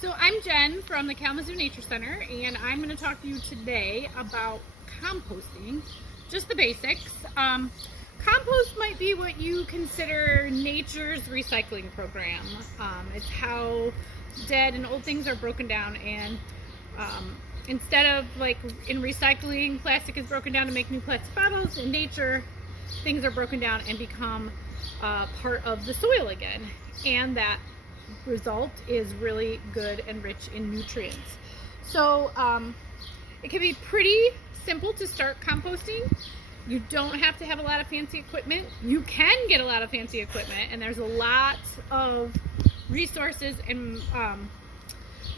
So I'm Jen from the Kalamazoo Nature Center, and I'm going to talk to you today about composting, just the basics. Compost might be what you consider nature's recycling program. It's how dead and old things are broken down, and instead of like in recycling, plastic is broken down to make new plastic bottles. In nature, things are broken down and become part of the soil again, and that result is really good and rich in nutrients. So it can be pretty simple to start composting. You don't have to have a lot of fancy equipment. You can get a lot of fancy equipment, and there's a lot of resources and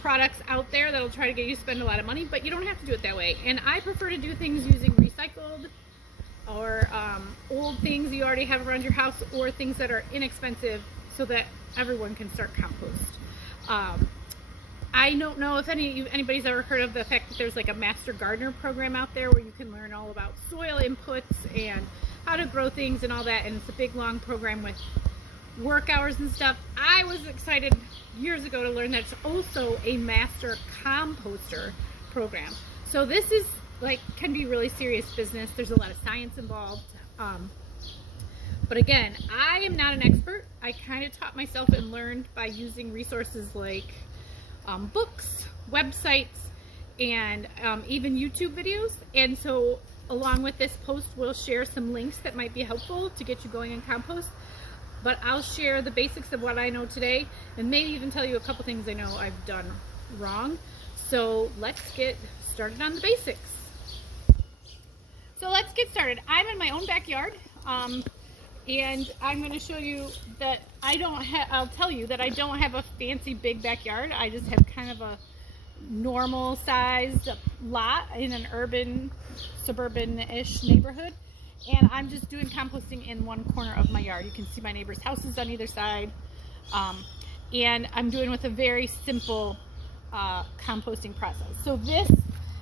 products out there that'll try to get you to spend a lot of money, but you don't have to do it that way. And I prefer to do things using recycled or old things you already have around your house, or things that are inexpensive so that everyone can start compost. I don't know if anybody's ever heard of the fact that there's like a Master Gardener program out there where you can learn all about soil inputs and how to grow things and all that, and it's a big long program with work hours and stuff. I was excited years ago to learn that it's also a Master Composter program. So this is like, can be really serious business. There's a lot of science involved. But again, I am not an expert. I kind of taught myself and learned by using resources like books, websites, and even YouTube videos. And so along with this post, we'll share some links that might be helpful to get you going in compost. But I'll share the basics of what I know today, and maybe even tell you a couple things I know I've done wrong. So let's get started on the basics. So let's get started. I'm in my own backyard. And I'm going to show you that I'll tell you that I don't have a fancy big backyard. I just have kind of a normal sized lot in an urban, suburban-ish neighborhood. And I'm just doing composting in one corner of my yard. You can see my neighbor's houses on either side. And I'm doing with a very simple composting process. So this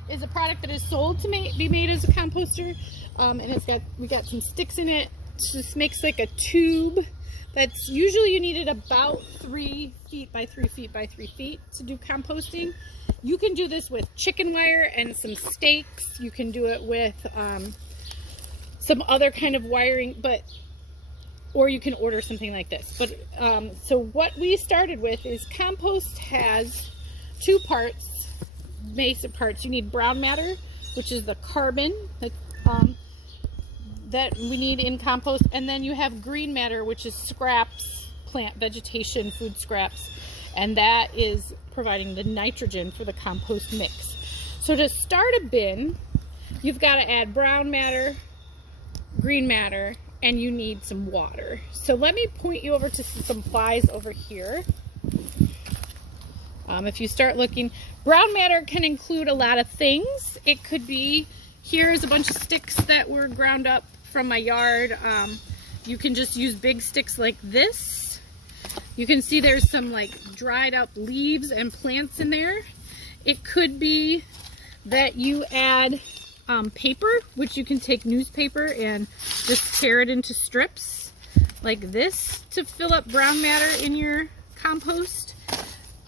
is a product that is sold to be made as a composter. And we got some sticks in it. Just makes like a tube that's usually you need it about 3 feet by 3 feet by 3 feet to do composting. You can do this with chicken wire and some stakes. You can do it with some other kind of wiring, or you can order something like this. But so what we started with is compost has two parts, basic parts. You need brown matter, which is the carbon that we need in compost, and then you have green matter, which is scraps, plant vegetation, food scraps, and that is providing the nitrogen for the compost mix. So to start a bin, you've got to add brown matter, green matter, and you need some water. So let me point you over to some supplies over here. If you start looking, brown matter can include a lot of things. It could be, here's a bunch of sticks that were ground up from my yard. You can just use big sticks like this. You can see there's some like dried up leaves and plants in there. It could be that you add paper, which you can take newspaper and just tear it into strips like this to fill up brown matter in your compost.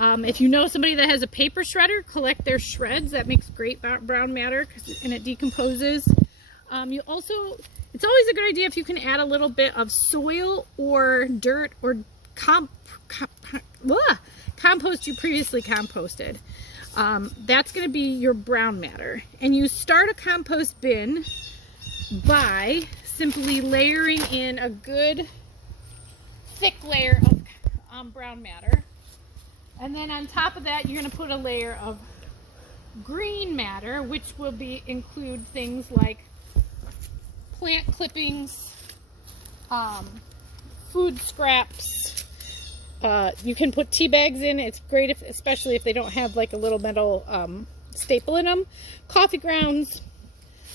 If you know somebody that has a paper shredder, collect their shreds. That makes great brown matter and it decomposes. It's always a good idea if you can add a little bit of soil or dirt or compost you previously composted. That's going to be your brown matter. And you start a compost bin by simply layering in a good thick layer of brown matter. And then on top of that, you're going to put a layer of green matter, which will include things like plant clippings, food scraps. You can put tea bags in. It's great, especially if they don't have like a little metal staple in them. Coffee grounds,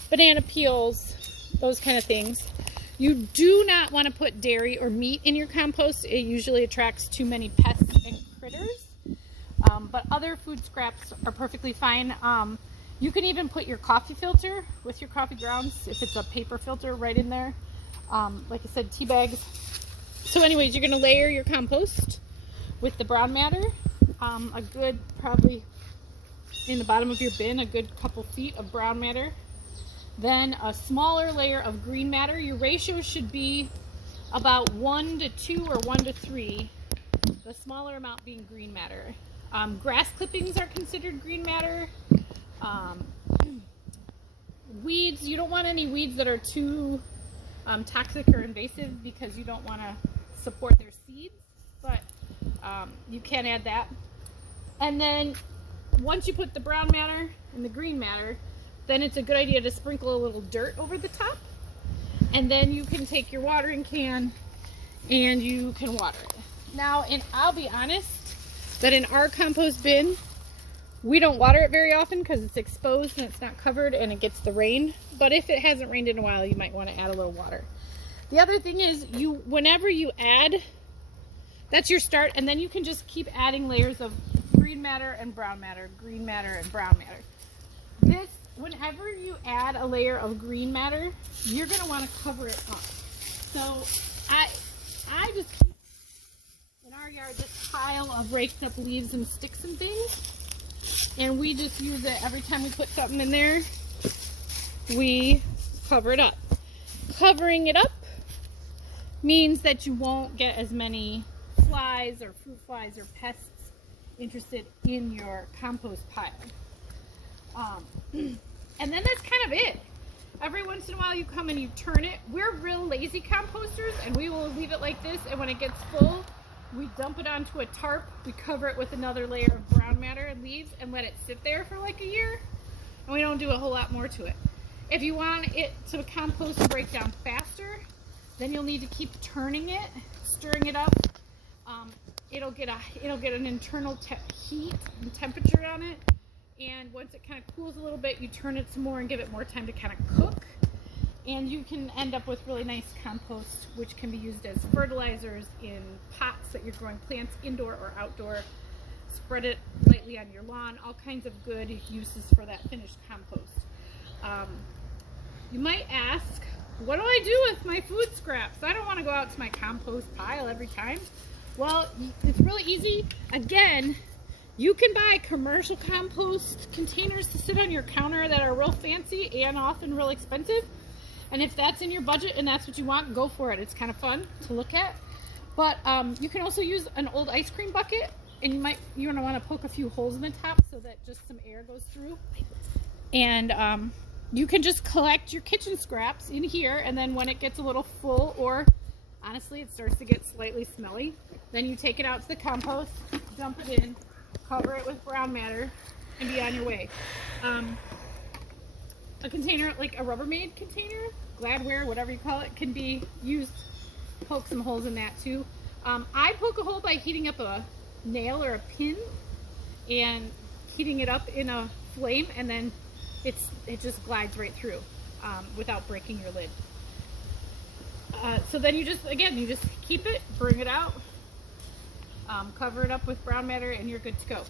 banana peels, those kind of things. You do not want to put dairy or meat in your compost. It usually attracts too many pests and critters. But other food scraps are perfectly fine. You can even put your coffee filter with your coffee grounds, if it's a paper filter, right in there. Like I said, tea bags. So anyways, you're going to layer your compost with the brown matter. a good, probably in the bottom of your bin, a good couple feet of brown matter. Then a smaller layer of green matter. Your ratio should be about 1 to 2 or 1 to 3, the smaller amount being green matter. Grass clippings are considered green matter. Weeds, you don't want any weeds that are too toxic or invasive because you don't want to support their seeds, but you can add that. And then once you put the brown matter and the green matter, then it's a good idea to sprinkle a little dirt over the top, and then you can take your watering can and you can water it. Now, and I'll be honest that in our compost bin, we don't water it very often because it's exposed and it's not covered and it gets the rain. But if it hasn't rained in a while, you might want to add a little water. The other thing is, whenever you add, that's your start, and then you can just keep adding layers of green matter and brown matter, green matter and brown matter. Whenever you add a layer of green matter, you're going to want to cover it up. So I just keep in our yard this pile of raked up leaves and sticks and things. And we just use it every time we put something in there, we cover it up. Covering it up means that you won't get as many flies or fruit flies or pests interested in your compost pile. And then that's kind of it. Every once in a while you come and you turn it. We're real lazy composters, and we will leave it like this, and when it gets full, we dump it onto a tarp, we cover it with another layer of brown matter and leaves and let it sit there for like a year, and we don't do a whole lot more to it. If you want it to compost and break down faster, then you'll need to keep turning it, stirring it up. It'll get an internal heat and temperature on it, and once it kind of cools a little bit, you turn it some more and give it more time to kind of cook. And you can end up with really nice compost, which can be used as fertilizers in pots that you're growing plants indoor or outdoor. Spread it lightly on your lawn, all kinds of good uses for that finished compost. You might ask, what do I do with my food scraps? I don't want to go out to my compost pile every time. Well, it's really easy. Again, you can buy commercial compost containers to sit on your counter that are real fancy and often real expensive. And if that's in your budget and that's what you want, go for it. It's kind of fun to look at. But you can also use an old ice cream bucket, and you want to poke a few holes in the top so that just some air goes through. And you can just collect your kitchen scraps in here, and then when it gets a little full, or honestly it starts to get slightly smelly, then you take it out to the compost, dump it in, cover it with brown matter, and be on your way. A container, like a Rubbermaid container, Gladware, whatever you call it, can be used. Poke some holes in that too. I poke a hole by heating up a nail or a pin and heating it up in a flame, and then it just glides right through without breaking your lid. So then you just keep it, bring it out, cover it up with brown matter, and you're good to go.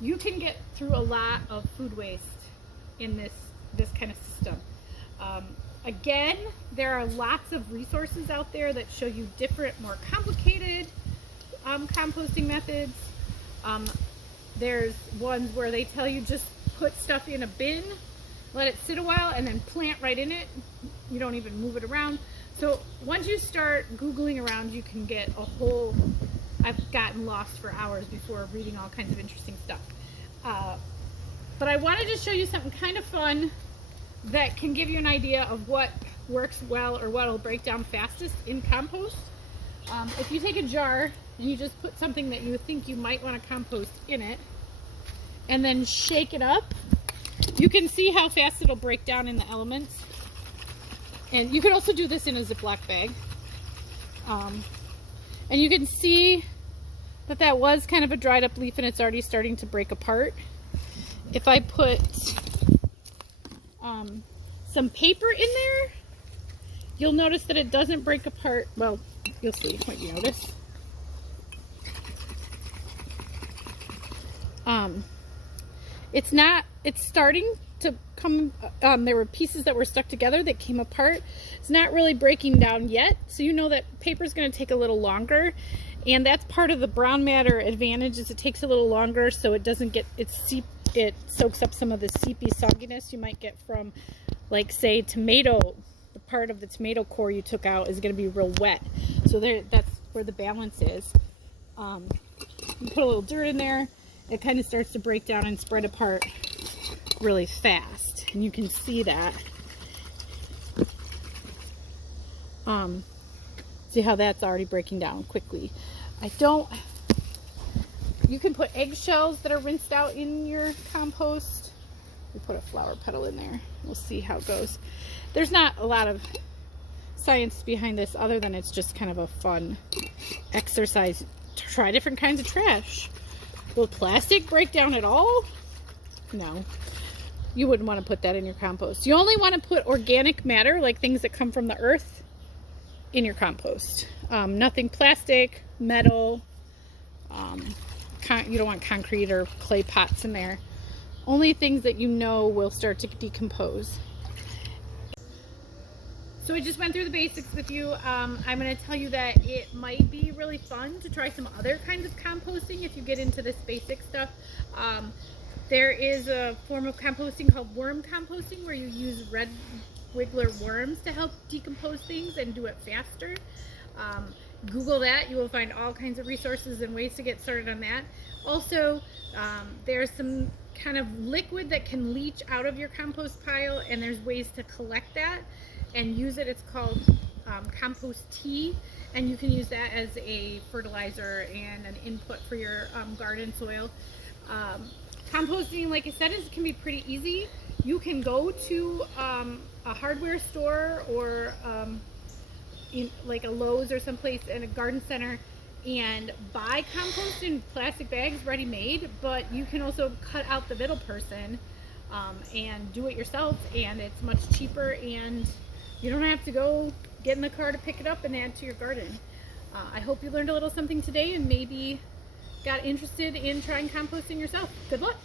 You can get through a lot of food waste in this kind of system. Again, there are lots of resources out there that show you different, more complicated composting methods. There's ones where they tell you just put stuff in a bin, let it sit a while, and then plant right in it. You don't even move it around. So once you start Googling around, you can get a whole... I've gotten lost for hours before reading all kinds of interesting stuff. But I wanted to show you something kind of fun that can give you an idea of what works well or what will break down fastest in compost. If you take a jar and you just put something that you think you might want to compost in it, and then shake it up, you can see how fast it'll break down in the elements. And you can also do this in a Ziploc bag. And you can see that was kind of a dried up leaf and it's already starting to break apart. If I put some paper in there, you'll notice that it doesn't break apart. Well, you'll see what you notice. It's starting to come, there were pieces that were stuck together that came apart. It's not really breaking down yet, so you know that paper is going to take a little longer, and that's part of the brown matter advantage, is it takes a little longer so it doesn't get, it soaks up some of the seepy sogginess you might get from, like, say, tomato. The part of the tomato core you took out is going to be real wet, so that's where the balance is. You put a little dirt in there, it kind of starts to break down and spread apart really fast, and you can see that. See how that's already breaking down quickly. You can put eggshells that are rinsed out in your compost. We put a flower petal in there. We'll see how it goes. There's not a lot of science behind this other than it's just kind of a fun exercise. Try different kinds of trash. Will plastic break down at all? No. You wouldn't want to put that in your compost. You only want to put organic matter, like things that come from the earth, in your compost. Nothing plastic, metal. You don't want concrete or clay pots in there. Only things that you know will start to decompose. So I just went through the basics with you. I'm going to tell you that it might be really fun to try some other kinds of composting if you get into this basic stuff. There is a form of composting called worm composting, where you use red wiggler worms to help decompose things and do it faster. Google that. You will find all kinds of resources and ways to get started on that. Also, there's some kind of liquid that can leach out of your compost pile, and there's ways to collect that and use it. It's called compost tea, and you can use that as a fertilizer and an input for your garden soil. Composting, like I said, can be pretty easy. You can go to a hardware store or in like a Lowe's or someplace in a garden center and buy compost in plastic bags ready made, but you can also cut out the middle person and do it yourself, and it's much cheaper, and you don't have to go get in the car to pick it up and add to your garden. I hope you learned a little something today and maybe got interested in trying composting yourself. Good luck.